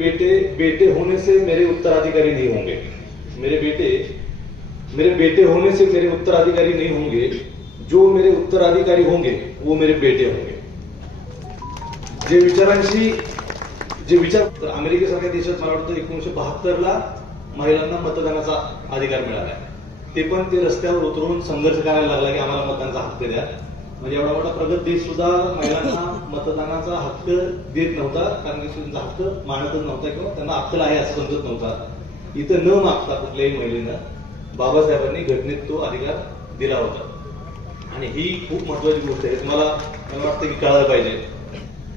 बेटे बेटे होने से मेरे उत्तराधिकारी नहीं होंगे। मेरे बेटे मेरे बेटे होने से मेरे उत्तराधिकारी नहीं होंगे। जो मेरे उत्तराधिकारी होंगे वो मेरे बेटे होंगे। जे विचारांशी जे विचार अमेरिकेसारख्या देशात मला वाटतं एकोणीशे बहात्तरला महिलांना मतदानाचा अधिकार मिळाला ते पण ते रस्त्यावर उतरून संघर्ष करायला लागला की आम्हाला मतदानाचा हक्क द्या. म्हणजे एवढा मोठा प्रगत देश सुद्धा महिलांना मतदानाचा हक्क देत नव्हता कारण त्यांचा हक्क मानतच नव्हता किंवा त्यांना अक्कल आहे असं समजत नव्हता. इथं न मागता कुठल्याही महिलेनं बाबासाहेबांनी घटनेत तो अधिकार दिला होता. आणि ही खूप महत्वाची गोष्ट आहे. मला मला वाटतं की कळायला पाहिजे.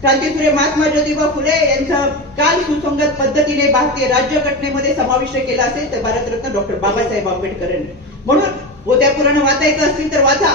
क्रांतीसूर्य महात्मा ज्योतिबा फुले यांचा काल सुसंगत पद्धतीने भारतीय राज्यघटनेमध्ये समाविष्ट केला असेल तर भारतरत्न डॉक्टर बाबासाहेब आंबेडकरांनी. म्हणून उद्या पुराण वाचायचं असतील तर वाचा.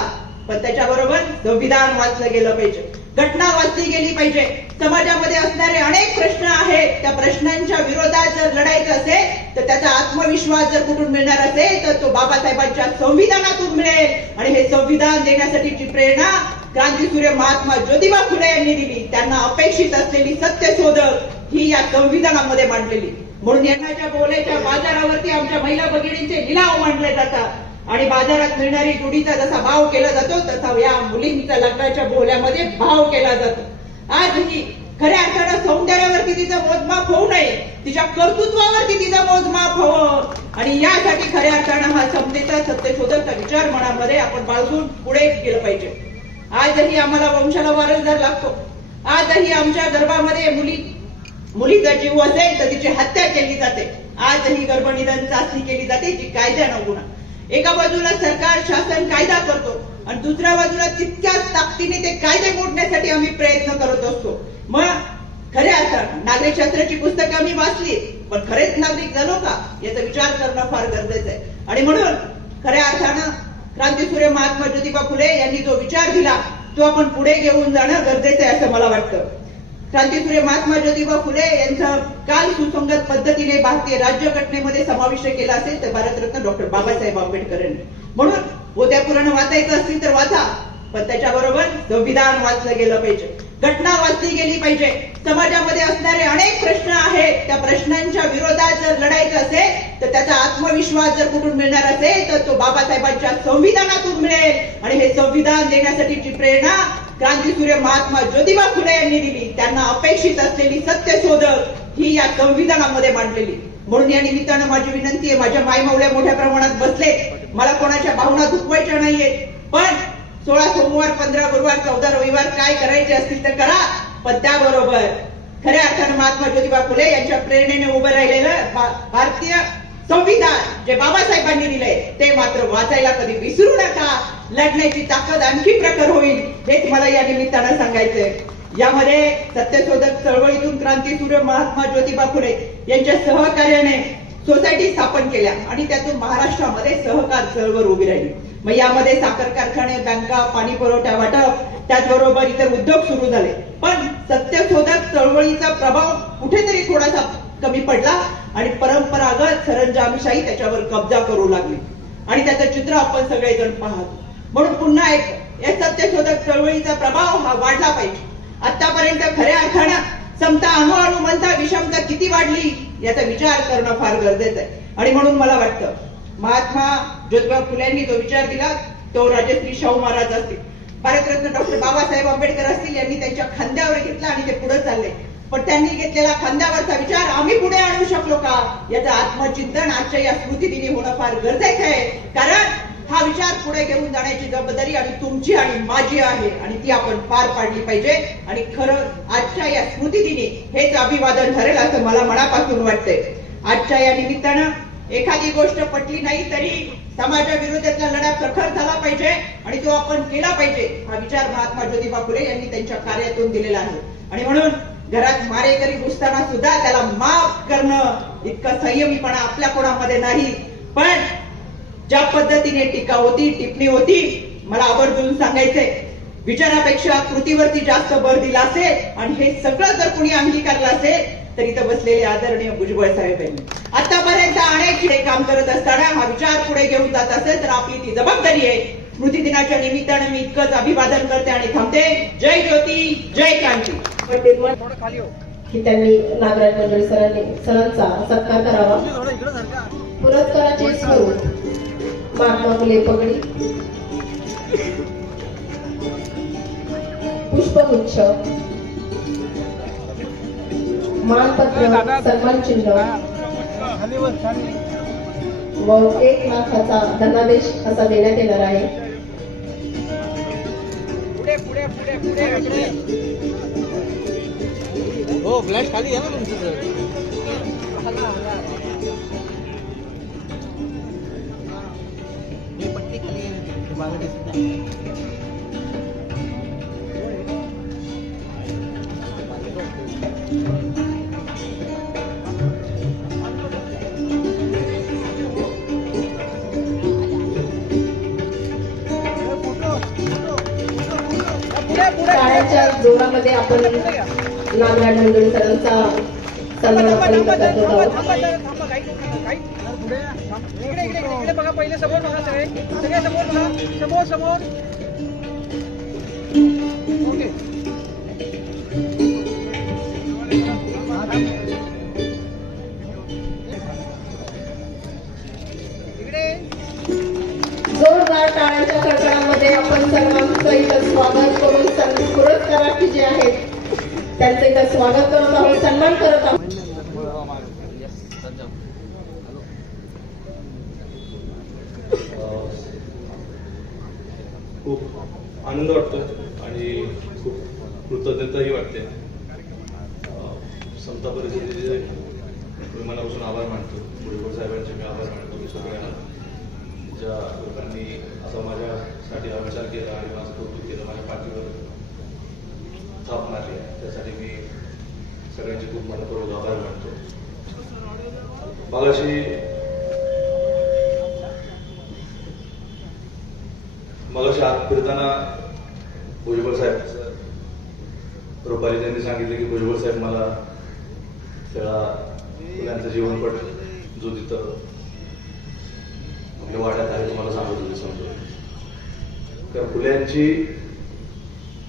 पण त्याच्याबरोबर संविधान वाचलं गेलं पाहिजे. घटना वाचली गेली पाहिजे. समाजामध्ये असणारे अनेक प्रश्न आहेत. त्या प्रश्नांच्या विरोधात जर लढायचं असेल तर त्याचा आत्मविश्वास जर कुठून मिळणार असेल तर तो बाबासाहेबांच्या संविधानातून मिळेल. आणि हे संविधान देण्यासाठीची प्रेरणा क्रांतीसूर्य महात्मा ज्योतिबा फुले यांनी दिली. त्यांना अपेक्षित असलेली सत्य शोधक ही या संविधानामध्ये मांडलेली. म्हणून यंदाच्या बोलायच्या बाजारावरती आमच्या महिला भगिनींचे लिलाव मांडले जातात आणि बाजारात मिळणारी जोडीचा जसा भाव केला जातो तसा या मुलींच्या लग्नाच्या बोहल्यामध्ये भाव केला जातो. आज ही खऱ्या अर्थानं सौंदर्यावरती तिचा मोजमाप होऊ नये तिच्या कर्तृत्वावरती तिचा मोजमाप हवं. आणि यासाठी खऱ्या अर्थानं हा समतेचा सत्यशोधकचा विचार मनामध्ये आपण बाळगून पुढे गेलं पाहिजे. आजही आम्हाला वंशाला वारसदार लागतो. आजही आमच्या गर्भामध्ये मुली मुलीचा जीव असेल तर तिची हत्या केली जाते. आजही गर्भनिधन चाचणी केली जाते जी कायद्यानं गुन्हा. एका बाजूला सरकार शासन कायदा करतो आणि दुसऱ्या बाजूला तितक्याच ताकदीने ते कायदे मोडण्यासाठी आम्ही प्रयत्न करत असतो. मग खऱ्या अर्थानं नागरिक शास्त्राची पुस्तकं आम्ही वाचली पण खरेच नागरिक झालो का? याचा विचार करणं फार गरजेचं आहे. आणि म्हणून खऱ्या अर्थानं क्रांतीसूर्य महात्मा ज्योतिबा फुले यांनी जो विचार दिला तो आपण पुढे घेऊन जाणं गरजेचं आहे असं मला वाटतं. क्रांतीसूर्य महात्मा ज्योतिबा फुले यांचा काल सुसंगत पद्धतीने भारतीय राज्यघटनेमध्ये समाविष्ट केला असेल तर भारतरत्न डॉक्टर बाबासाहेब आंबेडकरांनी. म्हणून होत्या पुराण वाचायचं असतील तर वाचा. पण त्याच्याबरोबर संविधान वाचलं गेलं पाहिजे. घटना वाचली गेली पाहिजे. समाजामध्ये असणारे अनेक प्रश्न आहेत. त्या प्रश्नांच्या विरोधात जर लढायचं असेल तर त्याचा आत्मविश्वास जर कुठून मिळणार असेल तर तो बाबासाहेबांच्या संविधानातून मिळेल. आणि हे संविधान देण्यासाठीची प्रेरणा क्रांतीसूर्य महात्मा ज्योतिबा फुले यांनी दिली. त्यांना अपेक्षित असलेली सत्य शोधक ही या संविधानामध्ये मांडलेली. म्हणून या निमित्तानं माझी विनंती आहे माझ्या मायमावल्या मोठ्या प्रमाणात बसले मला कोणाच्या भावना दुखवायच्या नाहीये पण सोळा सोमवार पंधरा गुरुवार चौदा रविवार काय करायचे असतील तर करा. पण त्याबरोबर खऱ्या अर्थानं महात्मा ज्योतिबा फुले यांच्या प्रेरणेने उभं राहिलेलं भारतीय संविधान जे बाबासाहेबांनी दिलंय ते मात्र वाचायला कधी विसरू नका. लढण्याची ताकद आणखी प्रखर होईल हेच तुम्हाला या निमित्तानं सांगायचंय. यामध्ये सत्यशोधक चळवळीतून क्रांतीसूर्य महात्मा ज्योतिबा फुले यांच्या सहकार्याने सोसायटी स्थापन केल्या आणि त्यातून महाराष्ट्रामध्ये सहकार चळवळ उभी राहिली. मग यामध्ये साखर कारखाने बँका पाणी पुरवठा वाटप त्याचबरोबर इतर उद्योग सुरू झाले. पण सत्यशोधक चळवळीचा प्रभाव कुठेतरी थोडासा कमी पडला आणि परंपरागत सरंजामशाही त्याच्यावर कब्जा करू लागली. आणि त्याचं चित्र आपण सगळेजण पाहतो. म्हणून पुन्हा एक या सत्यशोधक चळवळीचा प्रभाव हा वाढला पाहिजे. आतापर्यंत खऱ्या अर्थानं समता अणुअणु म्हणता विषमता किती वाढली याचा विचार करणं फार गरजेचं आहे. आणि म्हणून मला वाटतं महात्मा ज्योतिबा फुल्यांनी जो विचार दिला तो राजश्री शाहू महाराज असतील. भारतरत्न डॉक्टर बाबासाहेब आंबेडकर असतील यांनी त्यांच्या खांद्यावर घेतला आणि ते पुढे चालले. पण त्यांनी घेतलेला खांद्यावरचा विचार आम्ही पुढे आणू शकलो का? याचं आत्मचिंतन आजच्या या स्मृतिदिनी होणं फार गरजेचं आहे. कारण हा विचार पुढे घेऊन जाण्याची जबाबदारी आणि तुमची आणि माझी आहे आणि ती आपण पार पाडली पाहिजे. आणि खरं आजच्या या स्मृतिदिनी हेच अभिवादन ठरेल असं मला मनापासून वाटतंय. आजच्या या निमित्तानं एखादी गोष्ट पटली नाही तरी समाजाविरोधातला लढा प्रखर झाला पाहिजे आणि तो आपण केला पाहिजे हा विचार महात्मा ज्योतिबा फुले यांनी त्यांच्या कार्यातून दिलेला आहे. आणि म्हणून घरात मारेकरी घुसताना सुद्धा त्याला माफ करणं इतकं संयमीपणा आपल्या कोणामध्ये नाही. पण ज्या पद्धतीने टीका होती टिप्पणी होती मला आवर्जून सांगायचंय. विचारापेक्षा कृतीवरती जास्त भर दिला असेल आणि हे सगळं जर कुणी अंगीकारलं असेल तर इथं बसलेले आदरणीय भुजबळ साहेब यांनी. आतापर्यंत अनेक हे काम करत असताना हा विचार पुढे घेऊन जात असेल तर आपली ती जबाबदारी आहे. स्मृती दिनाच्या निमित्तानं मी इतकंच अभिवादन करते आणि थांबते. जय ज्योती जय क्रांती. पण की त्यांनी नागराज मंडळी सरांनी सरांचा सत्कार करावा. पुरस्काराचे स्वरूप फुले पगडी. पुष्पगुच्छ. मानपत्र सन्मान चिन्ह व एक लाखाचा धनादेश असा देण्यात येणार आहे. हो फ्लॅट खाली आहे ना तुमचं. जोरामध्ये आपण नागराज मंडळी सरांचा सन्मान आपण करत आहोत. बघा पहिले समोर बघा सगळे. सगळे समोर बघा. समोर समोर. ओके. आपण सर्वांचं इथं स्वागत करून सर्व पुरस्कारार्थी जे आहेत त्यांचं इथं स्वागत करत आहोत सन्मान करत आहोत. खूप आनंद वाटतो आणि खूप कृतज्ञताही वाटते. अं, समता परिस्थितीचे मनापासून आभार मानतो. मुडीकर साहेबांचे मी आभार मानतो मी सगळ्यांना. ज्या लोकांनी असा माझ्यासाठी अविचार केला आणि माझं कौतुक केलं माझ्या पाठीवर थाप मारली त्यासाठी मी सगळ्यांचे खूप मनपूर्वक आभार मानतो. मगाशी मगाशी आत फिरताना भुजबळ साहेब रुपाली त्यांनी सांगितले की भुजबळ साहेब मला त्या मुलांचं जीवनपट जो तिथं आपल्या वाड्यात आहे तुम्हाला सांगत होते समजून तर फुल्यांची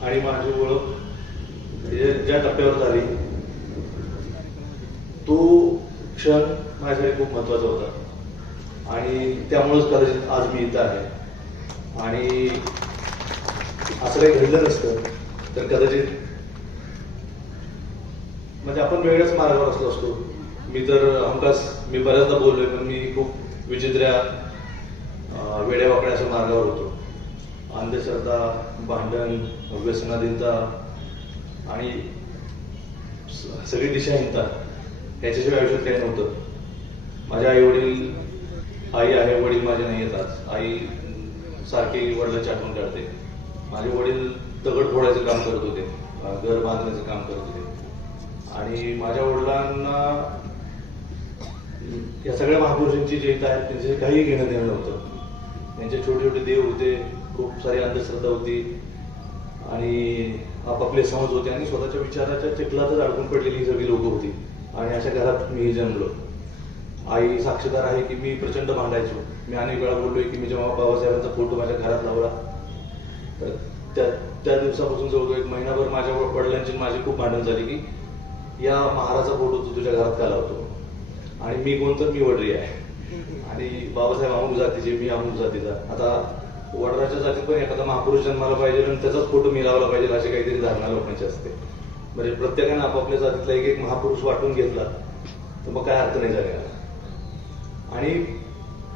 आणि माझी ओळख म्हणजे ज्या टप्प्यावर झाली तो क्षण माझ्यासाठी खूप महत्त्वाचा होता. आणि त्यामुळेच कदाचित आज मी इथं आहे. आणि असं काही घडलं नसतं तर कदाचित म्हणजे आपण वेगळ्याच मार्गावर असलो असतो. मी तर हमखास मी बऱ्याचदा बोललोय पण मी खूप विचित्र्या अं, वेड्यावाकड्या मार्गावर होतो. अंधश्रद्धा भांडण व्यसनाधीनता आणि सगळी दिशाहीनता ह्याच्याशिवाय आयुष्यात काही नव्हतं. माझ्या आई वडील आई आहे वडील माझे नाही येतात आई सारखी वडिलांची आठवण काढते. माझे वडील दगड फोडायचं काम करत होते घर बांधण्याचं काम करत होते. आणि माझ्या वडिलांना या सगळ्या महापुरुषांची जे आहेत त्यांचे काही घेणं देणं नव्हतं. त्यांचे छोटे छोटे देव होते खूप सारी अंधश्रद्धा होती. आणि आपापले समज होते आणि स्वतःच्या विचाराच्या चिखलातच अडकून पडलेली ही सगळी लोक होती. आणि अशा घरात मीही जन्मलो. आई साक्षीदार आहे की मी प्रचंड भांडायचो. मी अनेक वेळा बोललोय की मी जेव्हा बाबासाहेबांचा फोटो माझ्या घरात लावला. तर त्या त्या दिवसापासून जवळजवळ एक महिनाभर माझ्या वडिलांची माझी खूप भांडण झाली की या महाराजा फोटो तू तुझ्या घरात का लावतो? आणि मी कोण तर मी वडरी आहे. आणि बाबासाहेब अमुक जातीचे मी अमुक जातीचा. आता वडराच्या जातीत पण एखादा महापुरुष जन्माला पाहिजे आणि त्याचाच फोटो मी लावला पाहिजे अशी काहीतरी धारणा लोकांची असते. म्हणजे प्रत्येकाने आपापल्या जातीतला एक एक महापुरुष वाटून घेतला तर मग काय अर्थ नाही झाला आणि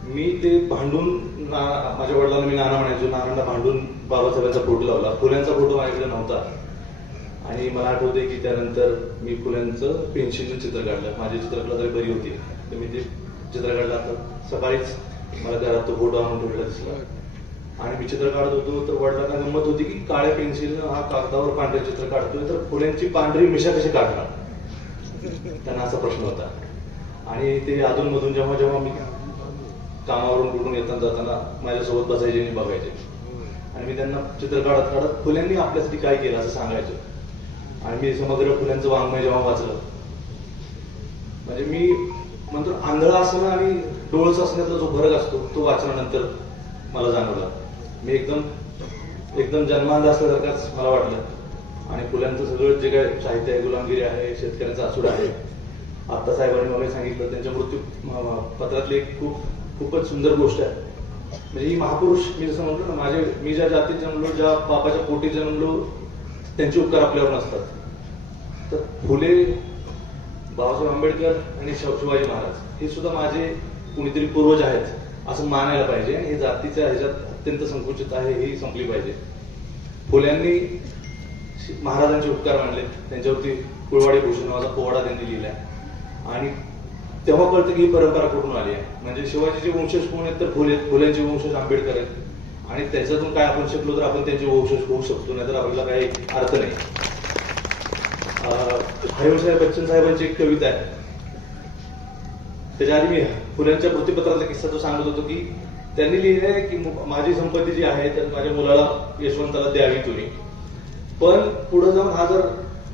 मी ते भांडून माझ्या वडिलांना मी नाना म्हणायचो नानांना भांडून बाबासाहेबांचा फोटो लावला. फुल्यांचा फोटो माझ्याकडे नव्हता. आणि मला आठवते की त्यानंतर मी फुल्यांचं पेन्शिलचं चित्र काढलं. माझी चित्रकला तरी बरी होती. तर मी ते चित्र काढलं आता सकाळीच मला घरात तो फोटो आणून ठेवलेला दिसला. आणि मी चित्र काढत होतो तर वडिलांना गंमत होती की काळ्या पेन्सिलनं हा कागदावर पांढरे चित्र काढतोय तर फुल्यांची पांढरी मिशा कशी काढणार? त्यांना असा प्रश्न होता. आणि ते अधूनमधून जेव्हा जेव्हा मी कामावरून कुठून येताना जाताना माझ्यासोबत बसायचे आणि बघायचे. आणि मी त्यांना चित्र काढत काढत फुल्यांनी आपल्यासाठी काय केलं असं सांगायचं. आणि मी समग्र फुल्यांचं वाङ्मय जेव्हा वाचलं म्हणजे मी म्हणतो आंधळा असणं आणि डोळस असण्याचा जो फरक असतो तो वाचनानंतर मला जाणवला. मी एकदम एकदम जन्मांध असल्यासारखाच मला वाटलं. आणि फुल्यांचं सगळं जे काय साहित्य आहे गुलामगिरी आहे शेतकऱ्यांचा आसूड आहे. आत्ता साहेबांनी मला सांगितलं त्यांच्या मृत्यू पत्रातली एक खूप खूपच सुंदर गोष्ट आहे. म्हणजे ही महापुरुष मी जसं म्हणलो ना माझे मी ज्या जातीत जन्मलो ज्या बापाच्या पोटी जन्मलो त्यांचे उपकार आपल्यावर नसतात. तर फुले बाबासाहेब आंबेडकर आणि शिवाजी महाराज हे सुद्धा माझे कुणीतरी पूर्वज आहेत असं मानायला पाहिजे. आणि हे जातीच्या ह्याच्यात अत्यंत संकुचित आहे ही संपली पाहिजे. फुल्यांनी महाराजांचे उपकार मानले त्यांच्यावरती कुळवाडी भूषण नावाचा पोवाडा त्यांनी लिहिला. आणि तेव्हा कळतं की ही परंपरा कुठून आली आहे. म्हणजे शिवाजीचे वंशज कोण आहेत तर फुले फुल्यांचे वंशज आंबेडकर आहेत. आणि त्याच्यातून काय आपण शिकलो तर आपण त्यांचे वंशज होऊ शकतो नाही तर आपल्याला काही अर्थ नाही. हरिवंशसाहेब बच्चन साहेबांची एक कविता आहे. त्याच्या आधी मी फुल्यांच्या वृत्तपत्रातला किस्सा तो सांगत होतो की त्यांनी लिहिलंय की माझी संपत्ती जी आहे तर माझ्या मुलाला यशवंताला द्यावी तुम्ही पण पुढे जाऊन हा जर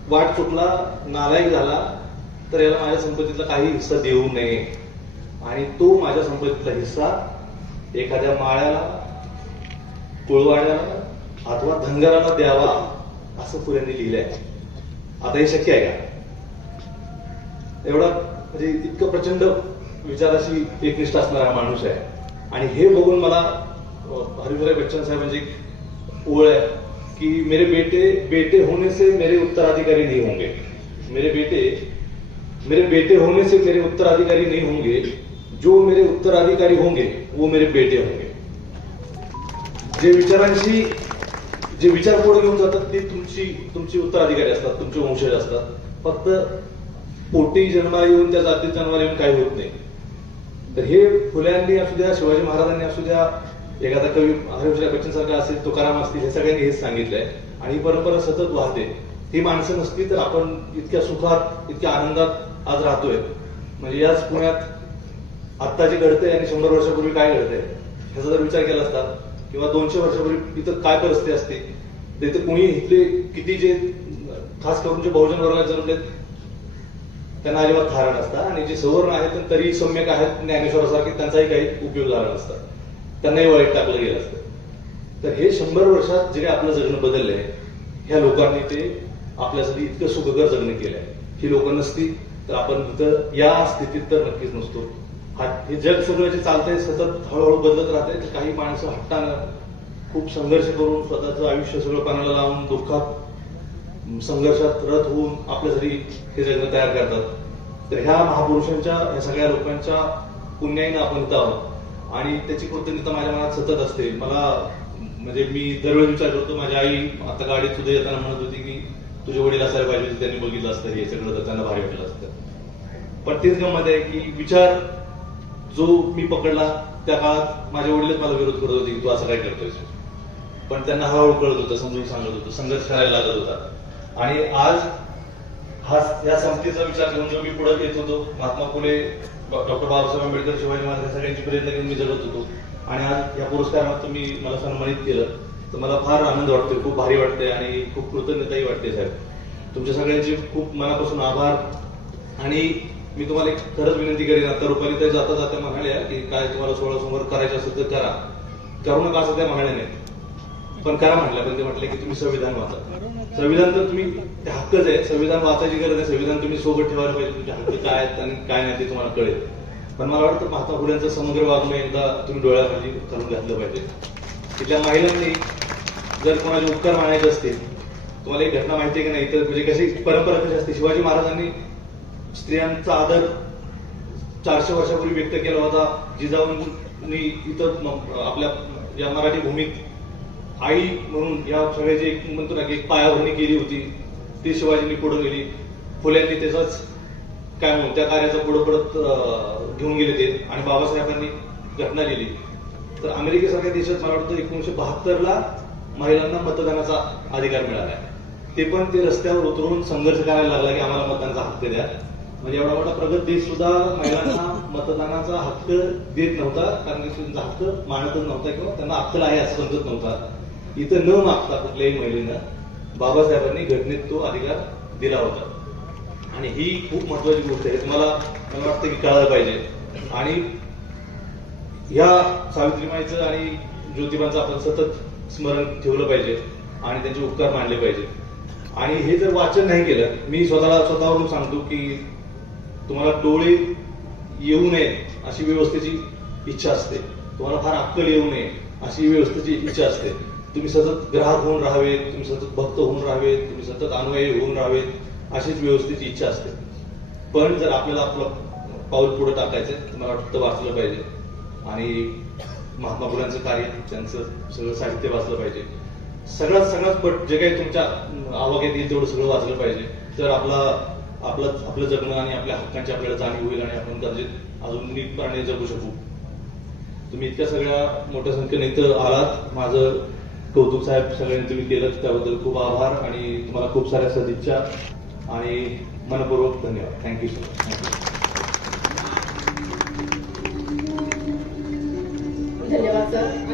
वाट चुकला नालायक झाला तर याला माझ्या संपत्तीतला काही हिस्सा देऊ नये. आणि तो माझ्या संपत्तीतला हिस्सा एखाद्या माळ्याला कुळवाड्याला अथवा धनगराला द्यावा असं फुल्यांनी लिहिलंय. आता हे शक्य आहे का? एवढा म्हणजे इतकं प्रचंड विचाराशी एकनिष्ठ असणारा माणूस आहे. आणि हे बघून मला हरिभराय बच्चन साहेबांची एक ओळ आहे की मेरे बेटे बेटे होने से मेरे उत्तराधिकारी नहीं होंगे. मेरे बेटे मेरे बेटे होने से मेरे उत्तराधिकारी नहीं होंगे. जो मेरे उत्तराधिकारी होंगे वो मेरे बेटे होंगे. जे विचारांशी जे विचार पुढे घेऊन जातात ते तुमची तुमची उत्तराधिकारी असतात तुमचे वंशज असतात. फक्त पोटी जन्माला येऊन त्या जातीत जन्माला येऊन काही होत नाही. तर हे फुल्यांनी असू द्या शिवाजी महाराजांनी असू द्या एखादा कवी हरिभूषण बच्चन सारखा असेल तुकाराम असतील हे सगळ्यांनी हेच सांगितलंय. आणि ही परंपरा सतत वाहते. ही माणसं नसती तर आपण इतक्या सुखात इतक्या आनंदात आज राहतोय. म्हणजे याच पुण्यात आत्ता जे घडतंय आणि शंभर वर्षापूर्वी काय घडतंय? ह्याचा जर विचार केला असता किंवा दोनशे वर्षापूर्वी इथं काय परिस्थिती असते? तर इथं इथले किती जे खास करून जे बहुजन वर्गात जन्मले त्यांना अजिबात धारण असतात आणि जे सवर्ण आहेत तरी सम्यक आहेत ज्ञानेश्वरासारखे त्यांचाही काही उपयोग धारण नसता. त्यांनाही वाईट टाकलं गेलं असतं. तर हे शंभर वर्षात जे काही आपलं जगणं बदललंय ह्या लोकांनी ते आपल्यासाठी इतकं सुखकर जगणं केलंय. ही लोक नसती तर आपण इथं या स्थितीत तर नक्कीच नसतो. हा हे जग सगळं जे चालतंय सतत हळूहळू बदलत राहते तर काही माणसं हट्टानं खूप संघर्ष करून स्वतःचं आयुष्य सगळं पाण्याला लावून दुःखात संघर्षात रत होऊन आपल्यासाठी हे जगणं तयार करतात तर ह्या महापुरुषांच्या ह्या सगळ्या लोकांच्या पुण्याईनं आपण इथं आहोत. आणि त्याची कृतज्ञता माझ्या मनात सतत असते. मला म्हणजे मी दरवेळी विचार करतो माझ्या आई आता गाडीत सुद्धा येताना म्हणत होती की तुझे वडील असायला पाहिजे त्यांनी बघितलं असतं हे सगळं तर त्यांना भारी वाटलं असतं. पण तेच गमत आहे की विचार जो मी पकडला त्या काळात माझे वडीलच मला विरोध करत होते की तू असं काय करतोय पण त्यांना हळूहळू कळत होतं समजून सांगत होतं संघर्ष करायला लागत होता. आणि आज हा या संस्थेचा विचार घेऊन जो मी पुढे येत होतो महात्मा फुले डॉक्टर बाबासाहेब आंबेडकर शिवाजी महाराज या सगळ्यांची प्रेरणा घेऊन मी जगत होतो. आणि आज या पुरस्कारात तुम्ही मला सन्मानित केलं तर मला फार आनंद वाटतोय खूप भारी वाटतंय आणि खूप कृतज्ञताही वाटते साहेब. तुमच्या सगळ्यांचे खूप मनापासून आभार. आणि मी तुम्हाला एक खरंच विनंती करेन. आता रुपाली तर जाता जाता म्हणाल्या की काय तुम्हाला सोळा समोर करायचं असेल तर करा. करू नका असं त्या म्हणाल्या नाही पण करा म्हटलं पण ते म्हटले की तुम्ही संविधान वाचा. संविधान तर तुम्ही ते हक्कच आहे. संविधान वाचायची गरज आहे. संविधान तुम्ही सोबत ठेवायला पाहिजे. तुमचे हक्क काय आहेत आणि काय नाही ते तुम्हाला कळेल. पण मला वाटतं महात्मा फुल्यांचं समग्र वागणं एकदा तुम्ही डोळ्यामध्ये करून घातलं पाहिजे. तिथल्या महिलांनी जर कोणाचे उपकार मानायचे असतील तुम्हाला एक घटना माहिती आहे की नाही? तर म्हणजे कशी परंपरा कशी असते? शिवाजी महाराजांनी स्त्रियांचा आदर चारशे वर्षापूर्वी व्यक्त केला होता. जिजाऊंनी इथं आपल्या या मराठी भूमीत आई म्हणून या सगळ्याची एक म्हणतो ना की एक पायाभरणी केली होती. ती शिवाजींनी पुढे गेली फुल्यांनी त्याचाच काय म्हणून त्या कार्याचा पुढे पडत घेऊन गेले ते. आणि बाबासाहेबांनी घटना लिहिली तर अमेरिकेसारख्या देशात मला वाटतं एकोणीशे बहात्तर ला महिलांना मतदानाचा अधिकार मिळाला ते पण ते रस्त्यावर उतरून संघर्ष करायला लागला की आम्हाला मतदानाचा हक्क द्या. म्हणजे एवढा मोठा प्रगत देश सुद्धा महिलांना मतदानाचा हक्क देत नव्हता कारण त्यांचा हक्क मानतच नव्हता किंवा त्यांना अक्कल आहे असं समजत नव्हता. इथं न मागता कुठल्याही महिलेनं बाबासाहेबांनी घटनेत तो अधिकार दिला होता. आणि ही खूप महत्वाची गोष्ट आहे. तुम्हाला मला वाटतं की कळायला पाहिजे. आणि या सावित्रीमाईचं आणि ज्योतिबांचं आपण सतत स्मरण ठेवलं पाहिजे आणि त्यांचे उपकार मानले पाहिजे. आणि हे जर वाचन नाही केलं मी स्वतःला स्वतःवरून सांगतो की तुम्हाला डोळे येऊ नये अशी व्यवस्थेची इच्छा असते. तुम्हाला फार अक्कल येऊ नये अशी व्यवस्थेची इच्छा असते. तुम्ही सतत ग्राहक होऊन राहावेत तुम्ही सतत भक्त होऊन राहावेत तुम्ही सतत अनुयायी होऊन राहावेत अशीच व्यवस्थेची इच्छा असते. पण जर आपल्याला आपलं पाऊल पुढे टाकायचं तर मला वाटतं वाचलं पाहिजे. आणि महात्मा फुलांचं कार्य त्यांचं सगळं साहित्य वाचलं पाहिजे. सगळ्यात सगळ्यात पट जे काही तुमच्या आवाक्यात येईल तेवढं सगळं वाचलं पाहिजे. तर आपला आपलं आपलं जगणं आणि आपल्या हक्कांची आपल्याला जाणीव होईल आणि आपण कदाचित अजून नीटपणे जगू शकू. तुम्ही इतक्या सगळ्या मोठ्या संख्येने इथं आलात. माझं कौतुक साहेब सगळ्यांनी तुम्ही केलं त्याबद्दल खूप आभार आणि तुम्हाला खूप साऱ्या सदिच्छा आणि मनपूर्वक धन्यवाद. थँक्यू सो मच धन्यवाद सर